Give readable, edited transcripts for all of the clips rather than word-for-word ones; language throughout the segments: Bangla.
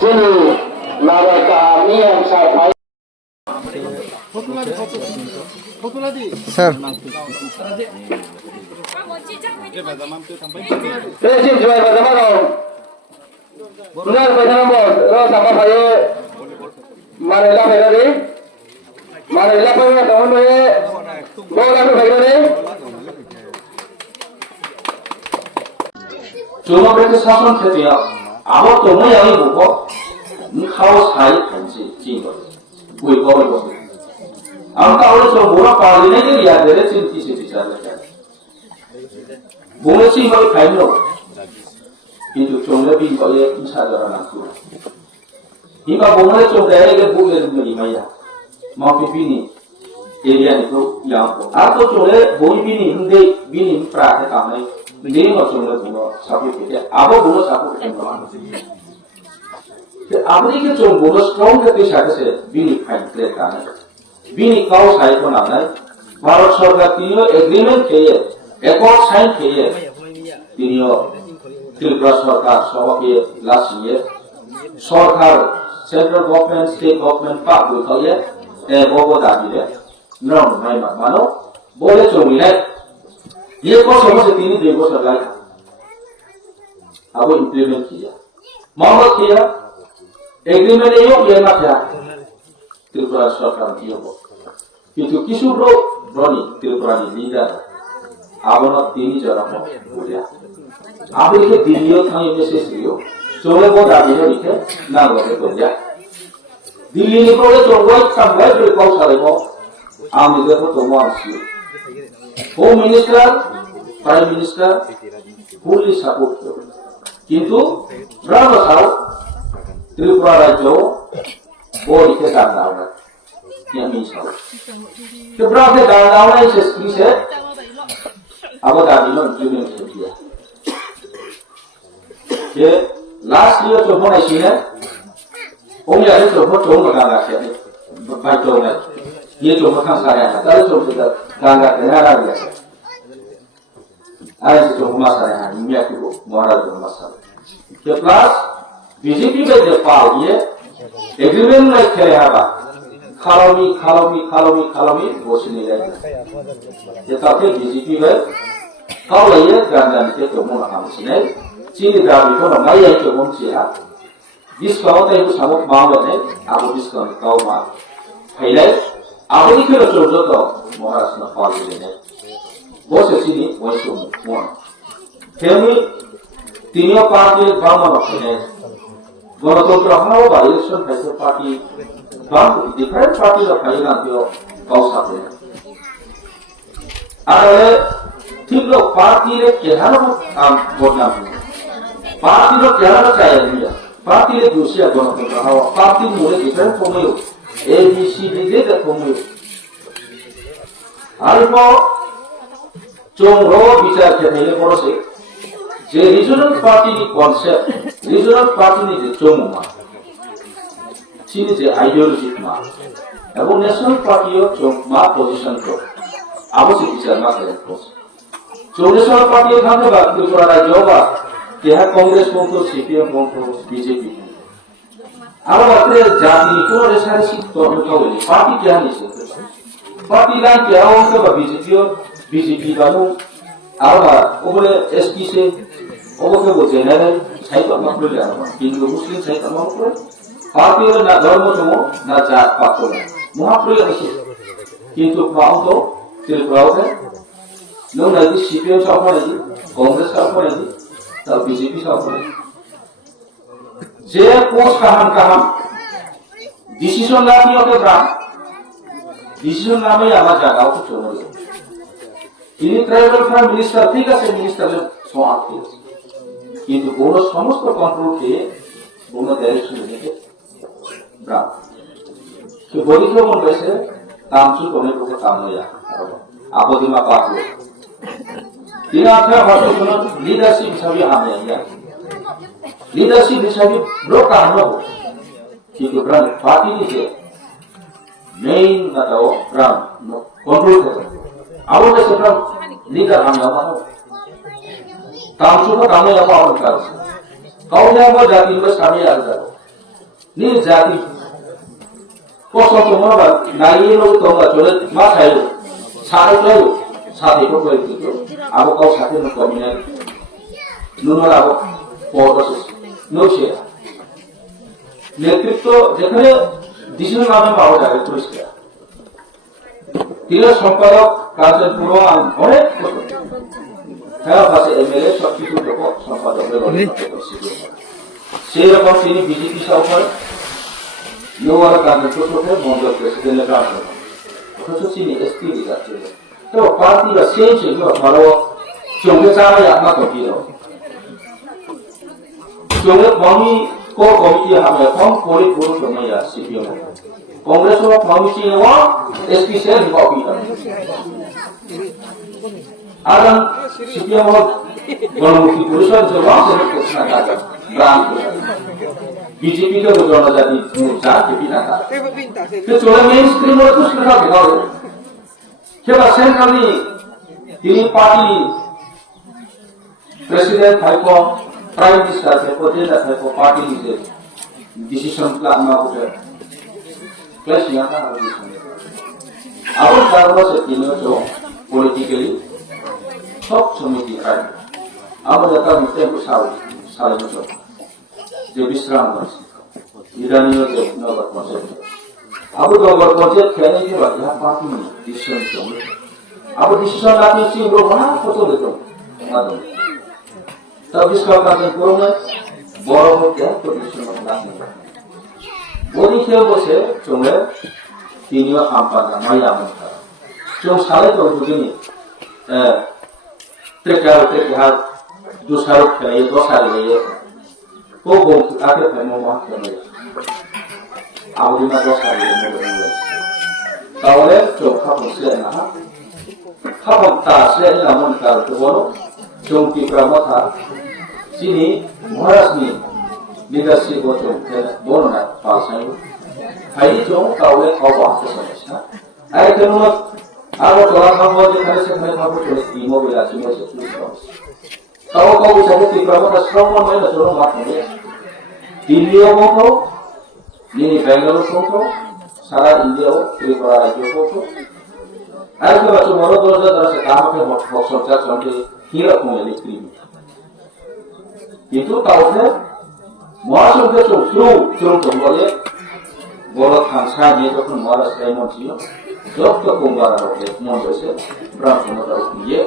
যিনি নারকা মীমাংসা ভাই sir Prinsip jual bersama dong. Benar bersama bos. Lo sama saya. Marilah benar ni. Marilah benar teman saya. Boleh benar ni. Cuma mereka sahaja kerja. Awak tu mana yang ibu? Engkau saya kanci cinta. Buat kau ibu. Angkau orang cuma bola pagi ni dia ada cinti cinta. Boleh sih kalau kain lo. Itu cuma lebih boleh insya Allah nak tu. Hingga boleh cuma dari ke boleh beli maya. Mau pilih area itu yang aku cuma boleh pilih hindi pilih perah kami. Jadi mau cuma boleh sapu pilih. Apa boleh sapu pilih. Apa ni ke cuma boleh strong ke pesat se pilih kain pilih kami. Pilih kau saya pun ada. Baru sorga tiyo agreement kaya. Accord sign kiए तीनियों त्रिपुरा सरकार सभा last year सरकार सेंट्रल गवर्नमेंट स्टेट गवर्नमेंट पाक बुखाये बोबो दाबी है नॉन नहीं मानो बोले चोमी है ये को समझ तीन देवो सरकार अब इम्प्लीमेंट किया मामला किया एग्रीमेंट ये किया ना क्या त्रिपुरा सरकार किया वो किंतु किसी रो ब्रॉनी त्रिपुरा ने leader Abang tini jarak boleh. Abang ini Delhi orang ini sesiu. Coba kau dah bila ni ke, nak boleh boleh. Delhi ni kau le coba sampai berkau sahaja kau. Ambil tu tu semua sih. Home Minister, Prime Minister, fully support tu. Kintu, berapa tahun Tripura Raja, boleh ke tanah yang misal. Berapa tanah ini sesiu. Abu Dhabi में implement किया। ये last year जो होना चाहिए, उन्हें ऐसे जो हो चों लगाना चाहिए, बाई चों है, ये जो हो खान सारे हैं, तारे चों से गांगा देना रहा है, ऐसे जो हो मसाले हैं, इंडिया की वो महाराज जो मसाले, ये plus बीजेपी में जो पाल ये agreement में क्या है बा, खालोमी वो सुनी जाए, ये ताकि बीजेपी में kau lagi jangan kita cuma nak hamil. Ciri dari itu nama yang cuma cia. Diskon itu sama mahu ni, aku diskon kau mah. Hilang, aku ni kalau jodoh tu, malas nak pakai ni. Bos sini, bos semua. Kami tiga parti bama nak ni. Kalau tu terang apa, election festival party, bama different party nak kaya nanti kau sahaja. Ada ठीक लोग पार्टी रे क्या ना काम बोलना है पार्टी लोग क्या ना चाहिए नहीं पार्टी रे दूसरे दोनों को कहा पार्टी मोरे डिफरेंट होंगे A B C D दे होंगे आलमो चोंगरो विचार के पहले पड़ो से जे रीजनल पार्टी की कॉन्सेप्ट रीजनल पार्टी ने जे चोंगमा चीनी जे आइडियोलॉजी मा अब नेशनल पार्टी यो चोंगमा पोजीशन को आवश्यक विचार ना करें National Party yang ada bak Tripura Raja bak, dia Kongres maupun CPM maupun BJP. Awak berarti jadi itu ada saya sih tahu kau ini. Parti क्या नहीं सकते. Parti lain क्या orang ke BJP kamu, awak, orang SP से, orang ke boleh general, saya tak mahu beli awak. Hindu Muslim saya tak mahu beli. Parti orang nak dharma semua, nak jahat patron. Mahu beli apa? Hindu mahu tu, Tripura orang. लोग नदी सीपीएम साफ होने दी, कांग्रेस साफ होने दी, तब बीजेपी साफ होने दी। जे पोस्ट कहाँ डिसीजन लानी होते ब्रांड, डिसीजन लाने यामा जागा हो तो चोर ले। इन्हीं ट्राइबल फ्रम मिनिस्टर ठीक है से मिनिस्टर ले स्वाद के, ये तो बोनस समस्त पर कंट्रोल के, बोनस डायरेक्शन लेने के ब्रांड। तो बड़ी क्यों मन वैसे तामचू कोने को काम हो जाए, आप दिमाग पास हो। Dia akan masuk leadership sahaja hamil ya. Leadership sahaja blok hamil. Kita berang parti ni je. Main atau berang control kan. Awak ni sekarang leader hamil apa? Kamu suka kamu apa awak kan? kau yang mau jati bos kami ada, ni jati, kosong semua bang, nai lo tu nggak coba mas ayo, saat itu aku kau satu nak kominan, nomor aku proses, no share, netrito, যেখানে decision নামে পাওয়া যায় পুলিশ কে, tidak সম্পাদক কাজের পুরো অনেক হ্যাঁ পাশে এমএলএ সব কিছু দেখো সম্পাদকের সেই রকম তিনি বিজেপি সরকার লোয়ার কাজের প্রশ্নে বন্ধ প্রেসিডেন্টের কাজ অথচ তিনি এসপি যাচ্ছে তো পার্টিরা সেই সেগুলো ভালো চোখে চায় আপনার কপিল চোখে কমি কো কমিটি হবে কম করে পুরো সময় সিপিএম কংগ্রেস ও কমিটি ও এসপি সে কপি আগাম সিপিএম গণমুখী পরিষদ জমা ঘোষণা কাজ গ্রাম বিজেপি কে জনজাতি মোর্চা কেপি না তো চলে মেইন স্ট্রিম ওর কুছ না দেখাও কেবা সেন্ট্রালি তিনি পার্টি প্রেসিডেন্ট থাকো প্রাইম মিনিস্টার থাকো জেলা থাকো পার্টি যে ডিসিশন প্ল্যান না করে প্লাস ইয়াটা আবার তারপর সে তিনও তো পলিটিক্যালি সব সমিতি আছে আমরা যারা মুসলিম সালে বছর যে বিশ্রাম করছি ইরানীয় যে নগর পঞ্চায়েত আবু নগর পঞ্চায়েত খেলে যে বাকি পার্টি ডিসিশন চলে আবু ডিসিশন না নিয়ে চিন্তা করা কত দিত মাদম তবে সরকারের করোনা বড় হতে তো ডিসিশন না নিয়ে বলি খেয়ে বসে চলে তিনিও হাম্পানা মাই আমন করা চোখ সালে তো বুঝিনি Terkait dosa kaya dosa lagi, kau ada pemohon kaya, awal mana dosa lagi mula. Kalau coba muslim nah, kalau tak muslim namun kalau tu baru, cuma pramata, sini muras ni, leadership itu baru nak pasang. Hari cuma kalau kau bahas semasa, hari cuma aku orang kamu je hari sekarang kamu terus di mobil asyik masuk terus. Kalau kau bisa bukti berapa sekarang mana suruh matanya. India mau, ini Bangalore mau, salah India mau, Tripura itu mau. Aku baca mana terus terus sekarang ke hospital sampai kira punya listrik. Itu tahu kan? Masuk ke suruh boleh. Boleh kansa ni tu pun malas saya mahu যত কুম্বার হবে মন হয়েছে ব্রাহ্মণরা দিয়ে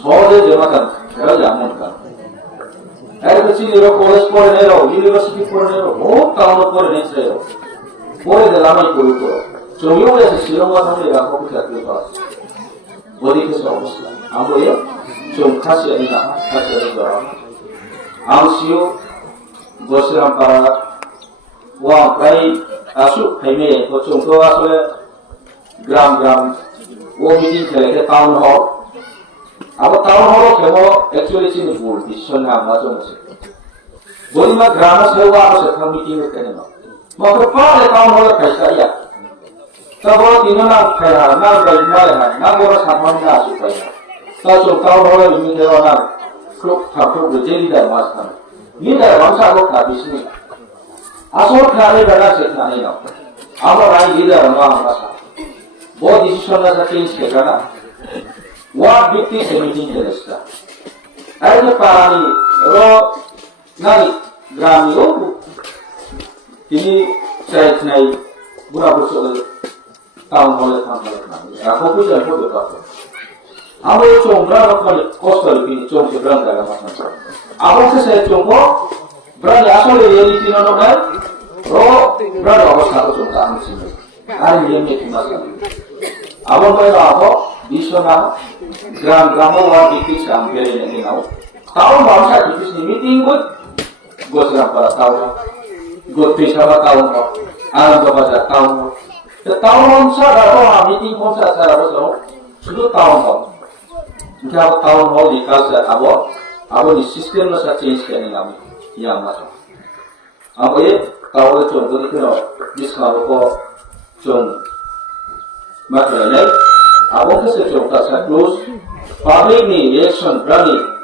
সহজে জমাতাম সেটা যেমন কাজ এর বেশি কলেজ পড়ে নেও ইউনিভার্সিটি পড়ে নেও বহুত টাউন পড়ে নিচ্ছে পড়ে দিলাম আমি করি তো জমিও আছে শিলংয়া থাকলে রাখো থাকলে পাস ওদিকে অবস্থা আমরা জম খাসি আনি না খাসি আনি করা আমসিও বসরাম পাড়া ওয়া প্রায় আসুক খাইমে তো আসলে গ্রাম वो मीटिंग चले थे टाउन हॉल अब टाउन हॉल केवल एक्चुअली चीज बोल डिसीजन ना मत होने से बोली मैं ग्राम से हुआ से हम मीटिंग में करने मगर पाले टाउन हॉल कैसा या तब वो तीनों ना खाया ना गलना है ना वो सामान ना आसु खाया तो टाउन हॉल में केवल ना क्रोक ठाकुर जेली दा मास्ता ये दा वंशा को खाबिस नहीं आसो खाने बड़ा से नहीं ना अब राई ये दा मास्ता वो डिसीजन ना चेंज किया ना वो व्यक्ति से मीटिंग करेगा ऐसे पानी रो नहीं ग्रामीणों ini saya naik berapa soal tahun oleh tahun aku pun jadi betul aku cuma berapa kali kos kali ini cuma seberang dalam masa aku saya cuma berada asal dari Tino Nobel ro berada awal satu cuma kami sini hari ini kita awal mulai apa di sana gram orang dikit sampai ini tahu tahun bangsa dikit ini meeting gue sedang pada tahun gue bisa tahun alam kepada tahun tahun saya ada meeting pun saya ada sudah tahun jika tahun mau dikasih abo di sistem saya change kini kami yang masuk abo ye tahun contoh itu no diskaro ko cong materialnya abo kesel contoh saya close public ni election berani